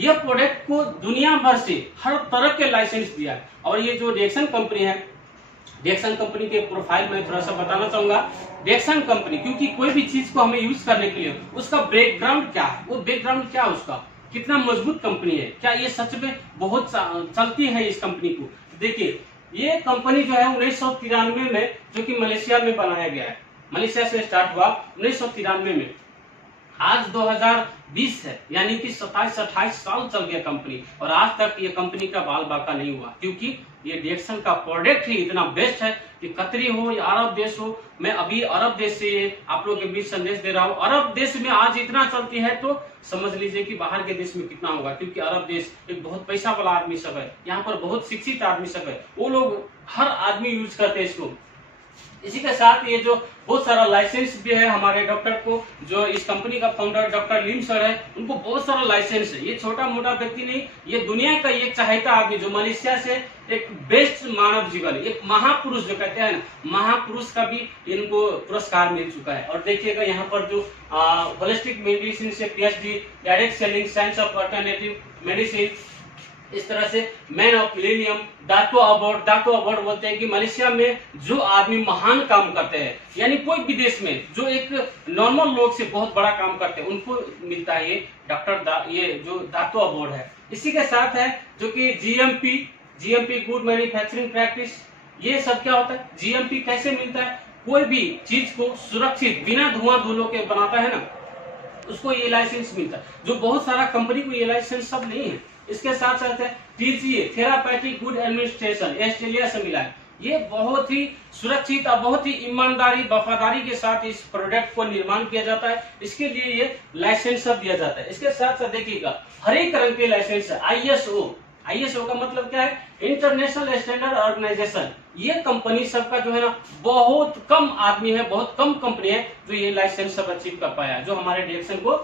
ये प्रोडक्ट को दुनिया भर से हर तरह के लाइसेंस दिया है। और ये जो डिएक्शन कंपनी है, डिएक्शन कंपनी के प्रोफाइल में थोड़ा सा बताना चाहूंगा। डिएक्शन कंपनी, क्योंकि कोई भी चीज को हमें यूज करने के लिए उसका बैकग्राउंड क्या है, वो बैकग्राउंड क्या है उसका, कितना मजबूत कंपनी है, क्या ये सच में बहुत चलती है इस कंपनी को। देखिए, ये कंपनी जो है 1993 में, जो कि मलेशिया में बनाया गया है, मलेशिया से स्टार्ट हुआ 1993 में, आज 2020 है, यानी कि 27-28 साल चल गया कंपनी, और आज तक ये कंपनी का बाल बाका नहीं हुआ। क्योंकि ये डिएक्शन का प्रोडक्ट ही इतना बेस्ट है कि कतरी हो या अरब देश हो, मैं अभी अरब देश से आप लोगों के बीच संदेश दे रहा हूँ। अरब देश में आज इतना चलती है तो समझ लीजिए कि बाहर के देश में कितना होगा। क्योंकि अरब देश एक बहुत पैसा वाला आदमी सब है, यहाँ पर बहुत शिक्षित आदमी सब है, वो लोग हर आदमी यूज करते हैं इसको। इसी के साथ ये जो बहुत सारा लाइसेंस भी है हमारे डॉक्टर को, जो इस कंपनी का फाउंडर डॉक्टर लिम सर है, उनको बहुत सारा लाइसेंस है। ये छोटा मोटा व्यक्ति नहीं, ये दुनिया का एक चाहता आदमी जो मलेशिया से एक बेस्ट मानव जीवन, एक महापुरुष जो कहते हैं ना, महापुरुष का भी इनको पुरस्कार मिल चुका है। और देखिएगा यहाँ पर जो होलिस्टिक मेडिसिन से PhD, direct selling, science of alternative medicine, इस तरह से मैन ऑफ मिलेनियम, दातो अवार्ड बोलते हैं कि मलेशिया में जो आदमी महान काम करते हैं, यानी कोई विदेश में जो एक नॉर्मल लोग से बहुत बड़ा काम करते हैं, उनको मिलता है ये ये जो दातो अवार्ड है। इसी के साथ है जो कि GMP गुड मैन्युफैक्चरिंग प्रैक्टिस। ये सब क्या होता है, GMP कैसे मिलता है, कोई भी चीज को सुरक्षित बिना धुआं धुलो के बनाता है ना, उसको ये लाइसेंस मिलता है, जो बहुत सारा कंपनी को ये लाइसेंस सब नहीं है। इसके साथ साथ है TGA, therapeutic good administration, Australia से मिला है। ये बहुत ही सुरक्षित और बहुत ही ईमानदारी वफादारी के साथ इस प्रोडक्ट को निर्माण किया जाता है, इसके लिए ये लाइसेंस सब दिया जाता है। इसके साथ साथ देखिएगा हर एक रंग के लाइसेंस है। ISO का मतलब क्या है, इंटरनेशनल स्टैंडर्ड ऑर्गेनाइजेशन। ये कंपनी सबका जो है ना, बहुत कम आदमी है, बहुत कम कंपनी है जो ये लाइसेंस सब अचीव कर पाया, जो हमारे डिरेक्शन को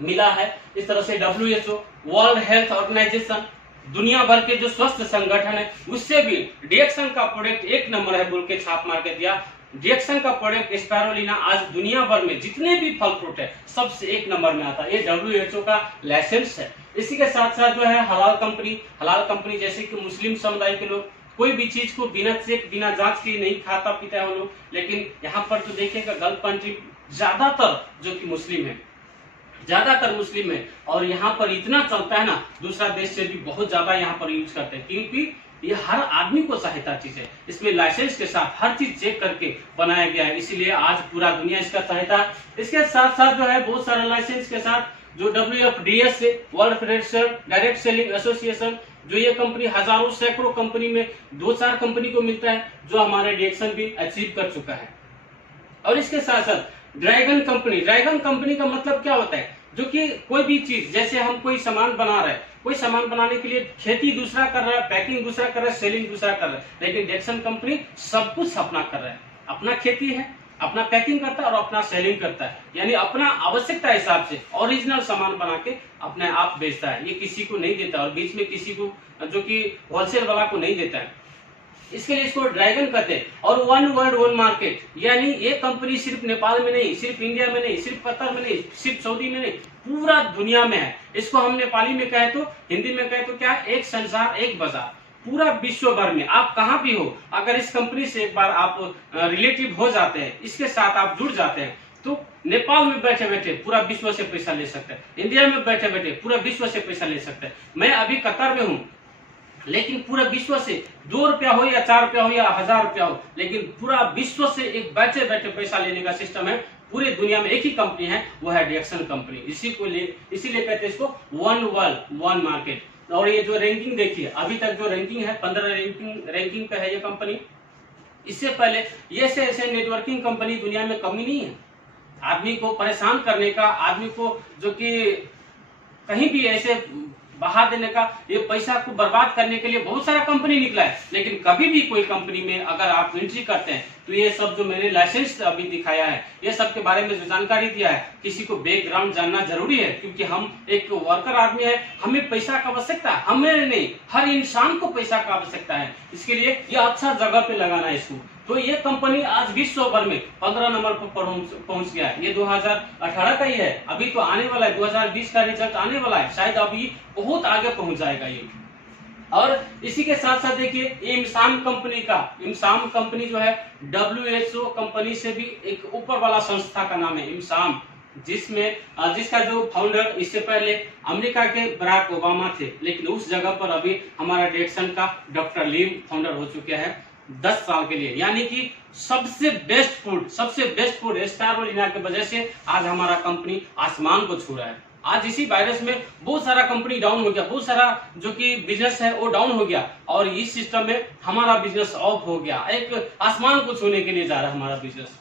मिला है। इस तरह से WHO, वर्ल्ड हेल्थ ऑर्गेनाइजेशन, दुनिया भर के जो स्वस्थ संगठन है, उससे भी डिरेक्शन का प्रोडक्ट 1 नंबर है बोल के छाप मार के दिया। डिरेक्शन का प्रोडक्ट स्पायरुलिना आज दुनिया भर में जितने भी फल फ्रूट है सबसे 1 नंबर में आता है। ये WHO का लाइसेंस है। इसी के साथ साथ जो है हलाल कंपनी जैसे कि मुस्लिम समुदाय के लोग कोई भी चीज को बिना चेक बिना जांच के नहीं खाता पीता है वो लोग। लेकिन यहाँ पर तो देखिएगा गल्फ कंट्री ज्यादातर जो कि मुस्लिम है, ज्यादातर मुस्लिम है, और यहाँ पर इतना चलता है ना, दूसरा देश से भी बहुत ज्यादा यहाँ पर यूज करते हैं, क्योंकि ये हर आदमी को सहायता चीज है। इसमें लाइसेंस के साथ हर चीज चेक करके बनाया गया है, इसीलिए आज पूरा दुनिया इसका सहायता। इसके साथ साथ जो है बहुत सारा लाइसेंस के साथ जो WFDS से, world federation direct selling association, जो ये कंपनी हजारों सैकड़ों कंपनी में 2-4 कंपनी को मिलता है, जो हमारे डिरेक्शन भी अचीव कर चुका है। और इसके साथ साथ ड्रैगन कंपनी का मतलब क्या होता है, जो कि कोई भी चीज, जैसे हम कोई सामान बना रहे हैं, कोई सामान बनाने के लिए खेती दूसरा कर रहा है, पैकिंग दूसरा कर रहा है, सेलिंग दूसरा कर रहा है, लेकिन डिरेक्शन कंपनी सब कुछ अपना कर रहा है। अपना खेती है, अपना पैकिंग करता है और अपना सेलिंग करता है, यानी अपना आवश्यकता हिसाब से ओरिजिनल सामान बना के अपने आप बेचता है। ये किसी को नहीं देता और बीच में किसी को जो कि होलसेल वाला को नहीं देता है, इसके लिए इसको ड्रैगन कहते हैं। और 1 वर्ल्ड 1 मार्केट, यानी ये कंपनी सिर्फ नेपाल में नहीं, सिर्फ इंडिया में नहीं, सिर्फ कतर में नहीं, सिर्फ सऊदी में नहीं, पूरा दुनिया में है। इसको हम नेपाली में कहे तो, हिंदी में कहे तो क्या, एक संसार एक बाजार। पूरा विश्व भर में आप कहाँ भी हो, अगर इस कंपनी से एक बार आप रिलेटिव हो जाते हैं, इसके साथ आप जुड़ जाते हैं, तो नेपाल में बैठे बैठे पूरा विश्व से पैसा ले सकते हैं, इंडिया में बैठे बैठे पूरा विश्व से पैसा ले सकते हैं। मैं अभी कतर में हूँ, लेकिन पूरा विश्व से 2 रुपया हो या 4 रुपया हो या 1000 रुपया हो, लेकिन पूरा विश्व से एक बैठे बैठे पैसा लेने का सिस्टम है। पूरे दुनिया में एक ही कंपनी है, वो है डिरेक्शन कंपनी। इसीलिए कहते हैं इसको 1 वर्ल्ड 1 मार्केट। और ये जो रैंकिंग देखिए, अभी तक जो रैंकिंग है 15 रैंकिंग पे है ये कंपनी। इससे पहले ये ऐसे नेटवर्किंग कंपनी दुनिया में कमी नहीं है। आदमी को परेशान करने का, आदमी को जो कि कहीं भी ऐसे बहा देने का, ये पैसा को बर्बाद करने के लिए बहुत सारा कंपनी निकला है, लेकिन कभी भी कोई कंपनी में अगर आप एंट्री करते हैं तो ये सब जो मैंने लाइसेंस अभी दिखाया है, ये सब के बारे में जो जानकारी दिया है, किसी को बैकग्राउंड जानना जरूरी है, क्योंकि हम एक वर्कर आदमी है, हमें पैसा का आवश्यकता है, हमें नहीं, हर इंसान को पैसा का आवश्यकता है। इसके लिए ये अच्छा जगह पे लगाना है इसको। तो ये कंपनी आज विश्व भर में 15 नंबर पर पहुंच गया है। ये 2018 का ही है, अभी तो आने वाला है, 2020 का रिजल्ट आने वाला है, शायद अभी बहुत आगे पहुंच जाएगा ये। और इसी के साथ साथ देखिए इमसाम कंपनी जो है WHO कंपनी से भी एक ऊपर वाला संस्था का नाम है इमसाम, जिसका जो फाउंडर इससे पहले अमेरिका के बराक ओबामा थे, लेकिन उस जगह पर अभी हमारा डिरेक्शन का डॉक्टर लिम फाउंडर हो चुके हैं 10 साल के लिए। यानी कि सबसे बेस्ट फूड स्पायरुलिना की वजह से आज हमारा कंपनी आसमान को छू रहा है। आज इसी वायरस में बहुत सारा कंपनी डाउन हो गया, बहुत सारा जो कि बिजनेस है वो डाउन हो गया, और इस सिस्टम में हमारा बिजनेस ऑफ हो गया, एक आसमान को छूने के लिए जा रहा है हमारा बिजनेस।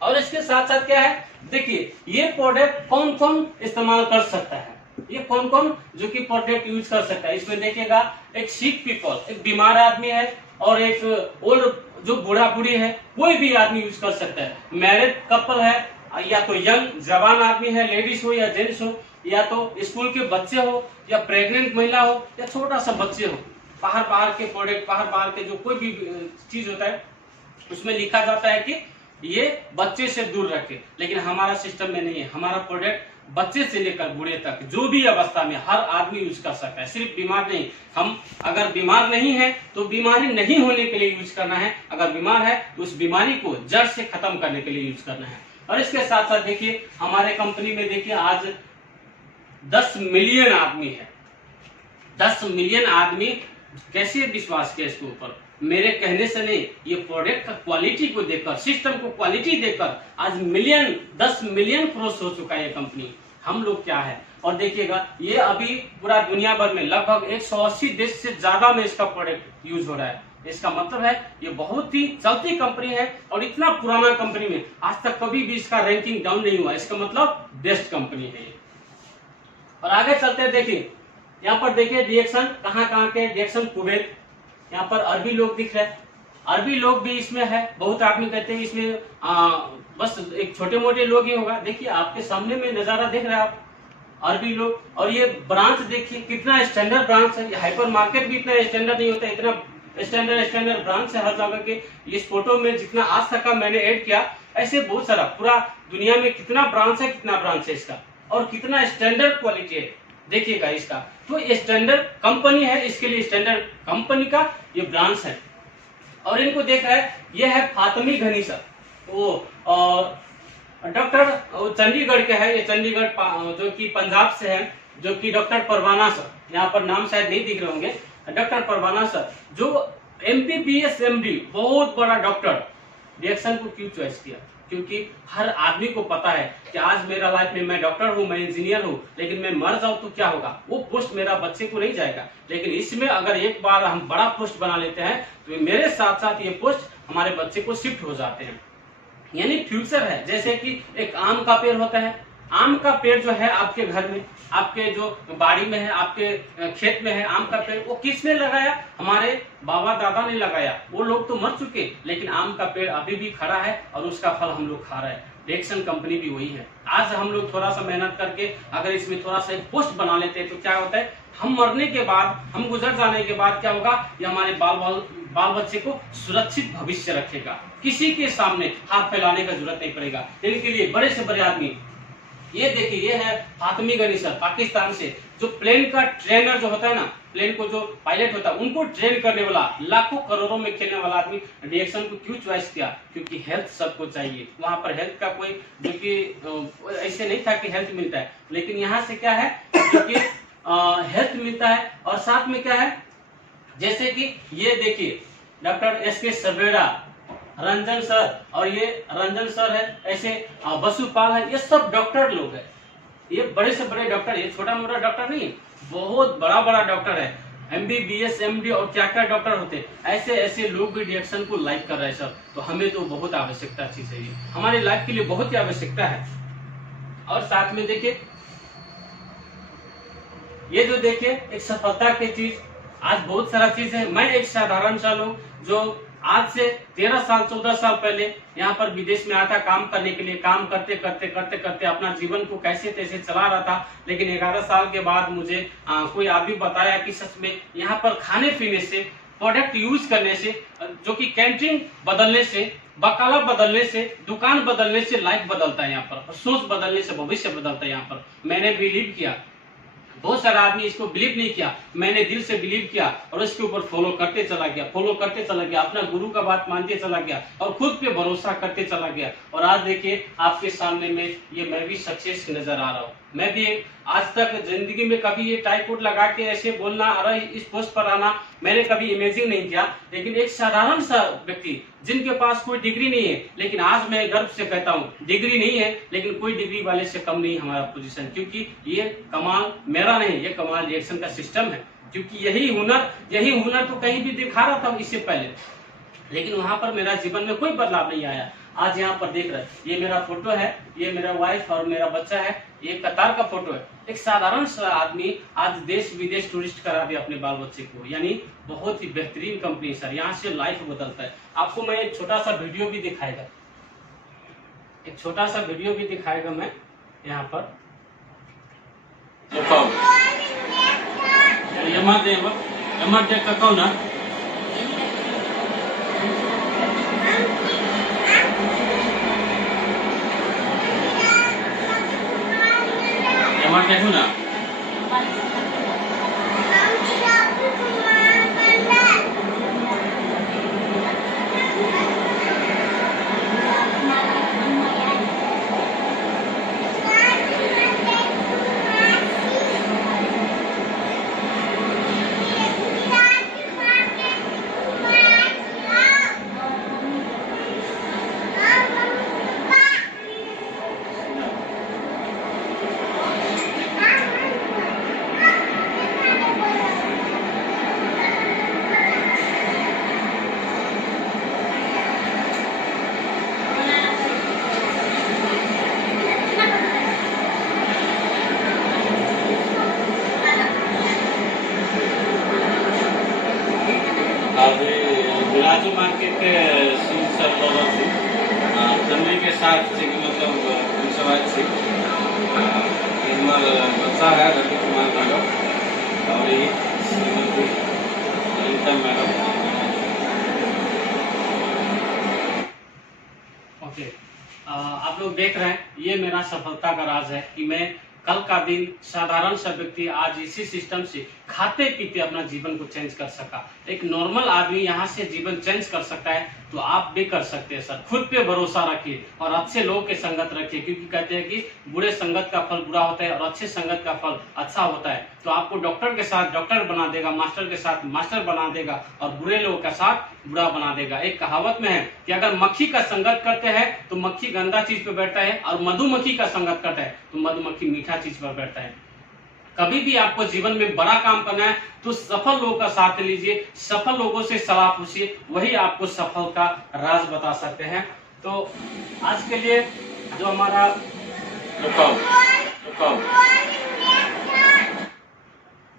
और इसके साथ साथ क्या है, देखिए ये प्रोडक्ट कौन कौन इस्तेमाल कर सकता है, ये कौन कौन जो कि प्रोडक्ट यूज कर सकता है। इसमें देखिएगा एक सिक पीपल, एक बीमार आदमी है, और एक ओल्ड जो बूढ़ा बूढ़ी है कोई भी आदमी यूज कर सकता है। मैरिड कपल है या तो यंग जवान आदमी है, लेडीज हो या जेंट्स हो, या तो स्कूल के बच्चे हो या प्रेग्नेंट महिला हो या छोटा सा बच्चे हो, बाहर के प्रोडक्ट, बाहर के जो कोई भी चीज होता है उसमें लिखा जाता है कि ये बच्चे से दूर रखे, लेकिन हमारा सिस्टम में नहीं है। हमारा प्रोडक्ट बच्चे से लेकर बूढ़े तक जो भी अवस्था में हर आदमी यूज कर सकता है, सिर्फ बीमार नहीं। हम अगर बीमार नहीं है तो बीमारी नहीं होने के लिए यूज करना है, अगर बीमार है तो उस बीमारी को जड़ से खत्म करने के लिए यूज करना है। और इसके साथ साथ देखिए हमारे कंपनी में देखिए आज 10 मिलियन आदमी है। 10 मिलियन आदमी कैसे विश्वास किया इसके ऊपर, मेरे कहने से नहीं, ये प्रोडक्ट का क्वालिटी को देखकर, सिस्टम को क्वालिटी देखकर आज 10 मिलियन क्रॉस हो चुका है ये कंपनी। हम लोग क्या है, और देखिएगा ये अभी पूरा दुनिया भर में लगभग 180 देश से ज्यादा में इसका प्रोडक्ट यूज हो रहा है। इसका मतलब है ये बहुत ही चलती कंपनी है, और इतना पुराना कंपनी में आज तक कभी भी इसका रैंकिंग डाउन नहीं हुआ। इसका मतलब बेस्ट कंपनी है ये। और आगे चलते हैं, देखिए यहाँ पर देखिए रिएक्शन कहाँ के, रिएक्शन कुवैत, यहाँ पर अरबी लोग दिख रहे हैं, अरबी लोग भी इसमें है। बहुत आदमी कहते हैं इसमें बस एक छोटे मोटे लोग ही होगा, देखिए आपके सामने में नजारा देख रहे हैं आप, अरबी लोग। और ये ब्रांच देखिए कितना स्टैंडर्ड ब्रांच है, हाइपर मार्केट भी इतना स्टैंडर्ड नहीं होता, इतना स्टैंडर्ड ब्रांच है हर जगह के। इस फोटो में जितना आज तक का मैंने ऐड किया, ऐसे बहुत सारा पूरा दुनिया में कितना ब्रांच है इसका, और कितना स्टैंडर्ड क्वालिटी है देखिएगा इसका। तो स्टैंडर्ड कंपनी है, इसके लिए स्टैंडर्ड कंपनी का ये ब्रांच है। और इनको देख रहा है, ये है फातमी घनी सर, वो डॉक्टर चंडीगढ़ के है, ये चंडीगढ़ जो कि पंजाब से है, जो कि डॉक्टर परवाना सर, यहाँ पर नाम शायद नहीं दिख रहे होंगे, डॉक्टर परवाना सर जो MBBS MD बहुत बड़ा डॉक्टर। रिएक्शन को क्यों चॉइस किया, क्योंकि हर आदमी को पता है कि आज मेरा लाइफ में मैं डॉक्टर हूँ, मैं इंजीनियर हूँ, लेकिन मैं मर जाऊँ तो क्या होगा, वो पोस्ट मेरा बच्चे को नहीं जाएगा। लेकिन इसमें अगर एक बार हम बड़ा पोस्ट बना लेते हैं तो मेरे साथ साथ ये पोस्ट हमारे बच्चे को शिफ्ट हो जाते हैं। यानी फ्यूचर है, जैसे कि एक आम का पेड़ होता है, आम का पेड़ जो है आपके घर में, आपके जो बाड़ी में है, आपके खेत में है आम का पेड़, वो किसने लगाया, हमारे बाबा दादा ने लगाया। वो लोग तो मर चुके, लेकिन आम का पेड़ अभी भी खड़ा है और उसका फल हम लोग खा रहे हैं। रिएक्शन कंपनी भी वही है। आज हम लोग थोड़ा सा मेहनत करके अगर इसमें थोड़ा सा एक पोस्ट बना लेते हैं तो क्या होता है, हम मरने के बाद, हम गुजर जाने के बाद क्या होगा, ये हमारे बाल बच्चे को सुरक्षित भविष्य रखेगा, किसी के सामने हाथ फैलाने का जरूरत नहीं पड़ेगा। इनके लिए बड़े से बड़े आदमी, ये देखिए ये है फातमी गनी सर पाकिस्तान से, जो प्लेन का ट्रेनर जो होता है ना, प्लेन को जो पायलट होता है उनको ट्रेन करने वाला, लाखों करोड़ों में खेलने वाला आदमी। रिएक्शन को क्यों चॉइस किया, क्योंकि हेल्थ सबको चाहिए। वहां पर हेल्थ का कोई, जो कि ऐसे नहीं था कि हेल्थ मिलता है, लेकिन यहाँ से क्या है, क्योंकि हेल्थ मिलता है। और साथ में क्या है, जैसे कि ये देखिए डॉक्टर SK सवेरा, रंजन सर, और ये रंजन सर है, ऐसे बसुपाल है, ये सब डॉक्टर लोग हैं। ये बड़े से बड़े डॉक्टर, ये छोटा मोटा डॉक्टर नहीं, बहुत बड़ा बड़ा डॉक्टर है। MBBS MD और क्या क्या डॉक्टर होते, ऐसे ऐसे लोग भी रिएक्शन को लाइक कर रहे हैं सर। तो हमें तो बहुत आवश्यकता चीज है, ये हमारी लाइफ के लिए बहुत ही आवश्यकता है। और साथ में देखिए ये जो देखिए एक सफलता की चीज, आज बहुत सारा चीज है। मैं एक साधारण सा लोग जो आज से 13 साल 14 साल पहले यहाँ पर विदेश में आया था काम करने के लिए, काम करते करते अपना जीवन को कैसे तैसे चला रहा था। लेकिन 11 साल के बाद मुझे कोई आदमी बताया कि सच में यहाँ पर खाने पीने से, प्रोडक्ट यूज करने से, जो कि कैंटीन बदलने से, बकाला बदलने से, दुकान बदलने से लाइफ बदलता है यहाँ पर, सोच बदलने से भविष्य बदलता है यहाँ पर। मैंने बिलीव किया, बहुत सारा आदमी इसको बिलीव नहीं किया, मैंने दिल से बिलीव किया और इसके ऊपर फॉलो करते चला गया, अपना गुरु का बात मानते चला गया और खुद पे भरोसा करते चला गया। और आज देखिए आपके सामने में ये मैं भी सक्सेस नजर आ रहा हूँ। मैं भी आज तक जिंदगी में कभी ये टाई कोट लगा के ऐसे बोलना, अरे इस पोस्ट पर आना, मैंने कभी इमेजिन नहीं किया। लेकिन एक साधारण सा व्यक्ति जिनके पास कोई डिग्री नहीं है, लेकिन आज मैं गर्व से कहता हूँ, डिग्री नहीं है लेकिन कोई डिग्री वाले से कम नहीं हमारा पोजीशन, क्योंकि ये कमाल मेरा नहीं, ये कमाल रिएक्शन का सिस्टम है। क्योंकि यही हुनर तो कहीं भी दिखा रहा था इससे पहले, लेकिन वहां पर मेरा जीवन में कोई बदलाव नहीं आया। आज यहाँ पर देख रहे हैं, ये मेरा फोटो है, ये मेरा वाइफ और मेरा बच्चा है, ये कतार का फोटो है। एक साधारण सा आदमी आज देश विदेश टूरिस्ट करा दिया अपने बाल बच्चे को, यानी बहुत ही बेहतरीन कंपनी सर, यहाँ से लाइफ बदलता है। आपको मैं एक छोटा सा वीडियो भी दिखाएगा, एक छोटा सा वीडियो भी दिखाएगा मैं यहाँ पर। ना देखो ना बिलाजू मार्केट फैमिली के साथ मतलब बच्चा है रवि कुमार मैडम और ये मैडम। ओके, आप लोग देख रहे हैं, ये मेरा सफलता का राज है कि मैं कल का दिन साधारण सा व्यक्ति आज इसी सिस्टम से खाते पीते अपना जीवन को चेंज कर सका। एक नॉर्मल आदमी यहाँ से जीवन चेंज कर सकता है, तो आप भी कर सकते हैं सर। खुद पे भरोसा रखिए और अच्छे लोगों के संगत रखिए, क्योंकि कहते हैं कि बुरे संगत का फल बुरा होता है और अच्छे संगत का फल अच्छा होता है। तो आपको डॉक्टर के साथ डॉक्टर बना देगा, मास्टर के साथ मास्टर बना देगा और बुरे लोगों के साथ बुरा बना देगा। एक कहावत में है कि अगर मक्खी का संगत करते हैं तो मक्खी गंदा चीज पे बैठता है, और मधुमक्खी का संगत करता है तो मधुमक्खी मीठा चीज पर बैठता है। कभी भी आपको जीवन में बड़ा काम करना है तो सफल लोगों का साथ लीजिए, सफल लोगों से सलाह पूछिए, वही आपको सफल का राज बता सकते हैं। तो आज के लिए जो हमारा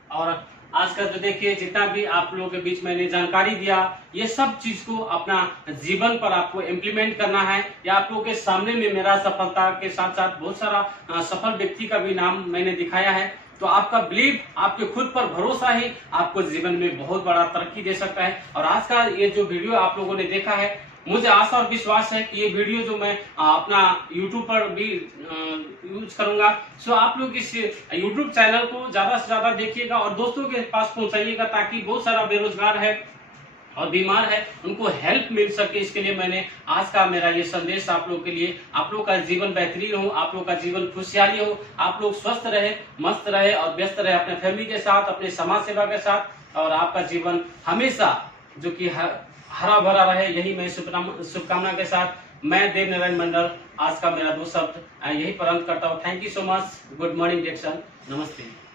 और आज का जो देखिए जितना भी आप लोगों के बीच मैंने जानकारी दिया, ये सब चीज को अपना जीवन पर आपको इम्प्लीमेंट करना है। या आप लोगों के सामने में मेरा सफलता के साथ साथ बहुत सारा सफल व्यक्ति का भी नाम मैंने दिखाया है। तो आपका बिलीव, आपके खुद पर भरोसा ही आपको जीवन में बहुत बड़ा तरक्की दे सकता है। और आज का ये जो वीडियो आप लोगों ने देखा है, मुझे आशा और विश्वास है कि ये वीडियो जो मैं अपना YouTube पर भी यूज करूंगा, सो आप लोग इस YouTube चैनल को ज्यादा से ज्यादा देखिएगा और दोस्तों के पास पहुंचाइएगा, ताकि बहुत सारा बेरोजगार है और बीमार है उनको हेल्प मिल सके। इसके लिए मैंने आज का मेरा ये संदेश आप लोग के लिए, आप लोग का जीवन बेहतरीन हो, आप लोग का जीवन खुशहाली हो, आप लोग स्वस्थ रहे, मस्त रहे और व्यस्त रहे अपने फैमिली के साथ, अपने समाज सेवा के साथ, और आपका जीवन हमेशा जो कि हरा भरा रहे, यही मैं शुभकामना के साथ मैं देव नारायण मंडल आज का मेरा 2 शब्द यही पर अंत करता हूँ। Thank you so much. Good morning Jackson, नमस्ते।